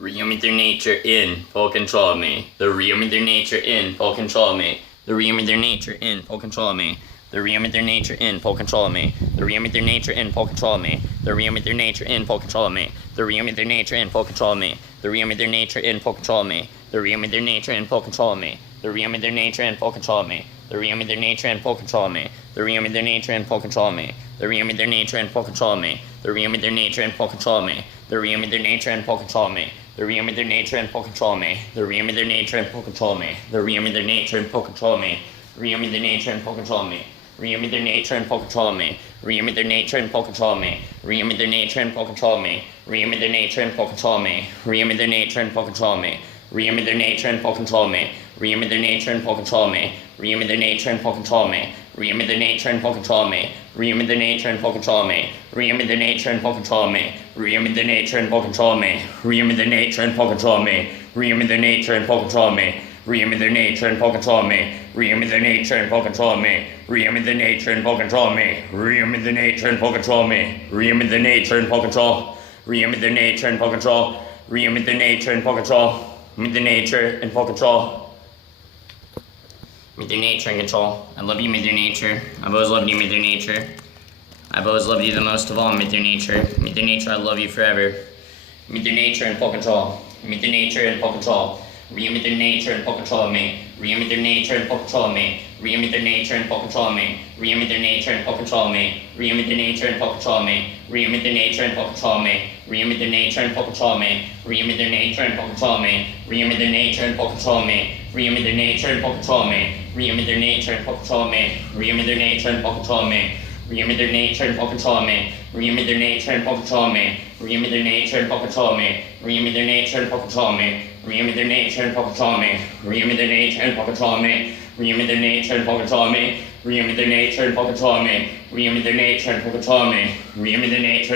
Real Mother Nature in full control of me. The real Mother Nature in full control of me. The real Mother Nature in full control of me. The real Mother Nature in full control of me. The real Mother Nature in full control of me. The real Mother Nature in full control of me. The real Mother Nature in full control of me. The real Mother Nature in full control of me. The real Mother Nature in full control of me. The real Mother Nature in full control of me. The real Mother Nature in full control of me. The real Mother Nature in full control of me. The real Mother Nature in full control of me. The real Mother Nature in full control of me. The real Mother Nature in full control of me. The real Mother Nature in full control of me. The real Mother Nature in full control of me. The real Mother Nature in full control of me. Real Mother Nature in full control of me. Real Mother Nature in full control of me. Real Mother Nature in full control of me. Real Mother Nature in full control of me. Real Mother Nature in full control of me. Real Mother Nature in full control of me. Real Mother Nature in full control of me. Real Mother Nature in full control of me. Real Mother Nature in full control of me. Real Mother Nature in full control of me. Real Mother Nature in full control of me. Real Mother Nature in full control of me. Real Mother Nature in full control of me. Real Mother Nature in full control of me. Real Mother Nature in full control of me. Real Mother Nature in full control of me. Real Mother Nature in full control of me. Real Mother Nature in full control of me. Real Mother Nature in full control of me. Real Mother Nature in full control. Real Mother Nature in full control. Real Mother Nature in full control. Mother Nature in full control. Mother Nature in control. I love you, Mother Nature. I've always loved you, Mother Nature. I've always loved you the most of all, Mother Nature. Mother Nature, I love you forever. Mother Nature in full control. Mother Nature in full control. Real Mother Nature in full control of me. Real Mother Nature in full control of me. Real Mother Nature in full control of me. Real Mother Nature in full control of me. Real Mother Nature in full control of me. Real Mother Nature in full control of me. Real Mother Nature in full control of me. Real Mother Nature in full control of me. Real Mother Nature in full control of me. Real Mother Nature in full control of me. Real Mother Nature in full control of me. Real Mother Nature in full control of me. Real Mother Nature in full control of me. Real Mother Nature in full control of me. Real Mother Nature in full control of me. Real Mother Nature in full control of me. Real Mother Nature in full control of me. Real Mother Nature in full control of me. Real Mother Nature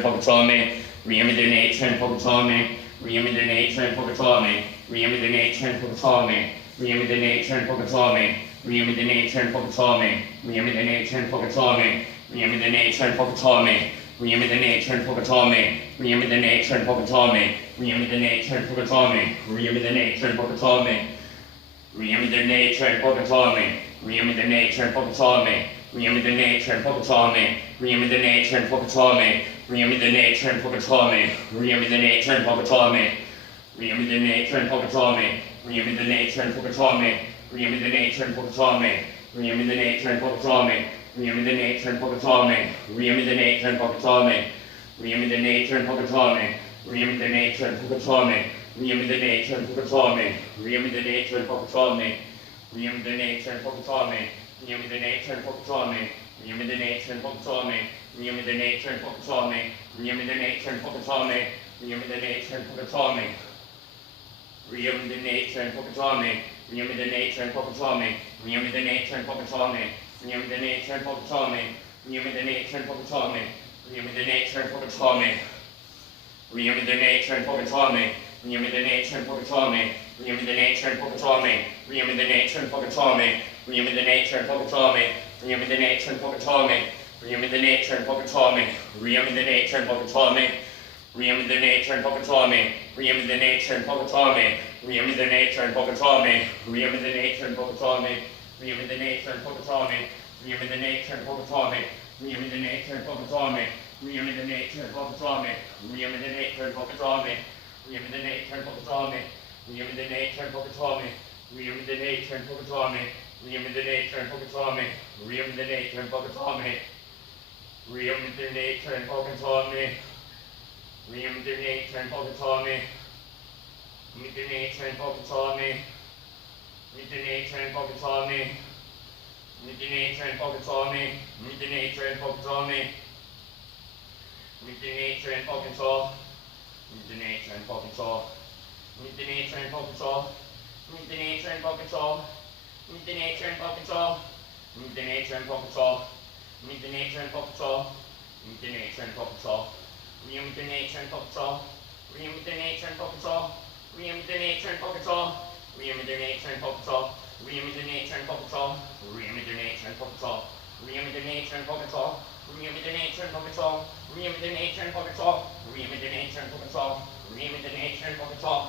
in full control of me. Real Mother Nature in full control of me. Real Mother Nature in full control of me. Real Mother Nature in full control of me. Real Mother Nature in full control of me. Real Mother Nature in full control of me. Real Mother Nature in full control of me. Real Mother Nature in full control of me. Real Mother Nature in full control of me. Real Mother Nature in full control of me. Real Mother Nature in full control of me. Real Mother Nature in full control of me. Real Mother Nature in full control of me. Real Mother Nature in full control of me. Real Mother Nature in full control of me. Real Mother Nature in full control of me. Real Mother Nature in full control of me. Real Mother Nature in full control of me. Real Mother Nature in full control of me. Real Mother Nature in full control of me. Real Mother Nature in full control of me. Real Mother Nature in full control of me. Real Mother Nature in full control of me. Real Mother Nature in full control of me. Real Mother Nature in full control of me. Real Mother Nature in full control of me. Real Mother Nature in full control of me. Real Mother Nature in full control of me. Real Mother Nature in full control of me. Real Mother Nature in full control of me. Real Mother Nature in full control of me. Real Mother Nature in full control of me. Real Mother Nature in full control of me. Real Mother Nature in full control of me. Real Mother Nature in full control of me. Real Mother Nature in full control of me. Real Mother Nature in full control of me. Real Mother Nature in full control of me. Real Mother Nature in full control of me. Real Mother Nature in full control of me. Real Mother Nature in full control of me. Real Mother Nature in full control of me. Real Mother Nature in full control of me. Real Mother Nature in full control of me. Real Mother Nature in full control of me. Real Mother Nature in full control of me. Real Mother Nature in full control of me. Real Mother Nature in full control of me. Real Mother Nature in full control of me. Real Mother Nature in full control of me. Real Mother Nature in full control of me. Real Mother Nature in full control of me. Real Mother Nature in full control of me. Real Mother Nature in full control of me. Real Mother Nature in full control of me. Real Mother Nature in full control of me. Real Mother Nature in full control of me. Real Mother Nature in full control of me. Real Mother Nature in full control of me. Real Mother Nature in full control of me. Real Mother Nature in full control of me. Real Mother Nature in full control of me. Real Mother Nature in full control of me. Real Mother Nature in full control of me. Real Mother Nature in full control of me. Real Mother Nature in full control of me. Real Mother Nature in full control of me. Mother Nature in full control of me. Mother Nature in full control of me. Mother Nature in full control of me. Mother Nature in full control of me. Mother Nature in full control. Mother Nature in full control. Mother Nature in full control. Mother Nature in full control. Mother Nature in full control. Mother Nature in full control. Mother Nature in full control. Mother Nature in full control. Real Mother Nature in full control. Real Mother Nature in full control. Real Mother Nature in full control. Real Mother Nature in full control. Real Mother Nature in full control. Real Mother Nature in full control. Real Mother Nature in full control. Real Mother Nature in full control. Real Mother Nature in full control. Real Mother Nature in full control. Real Mother Nature in full control.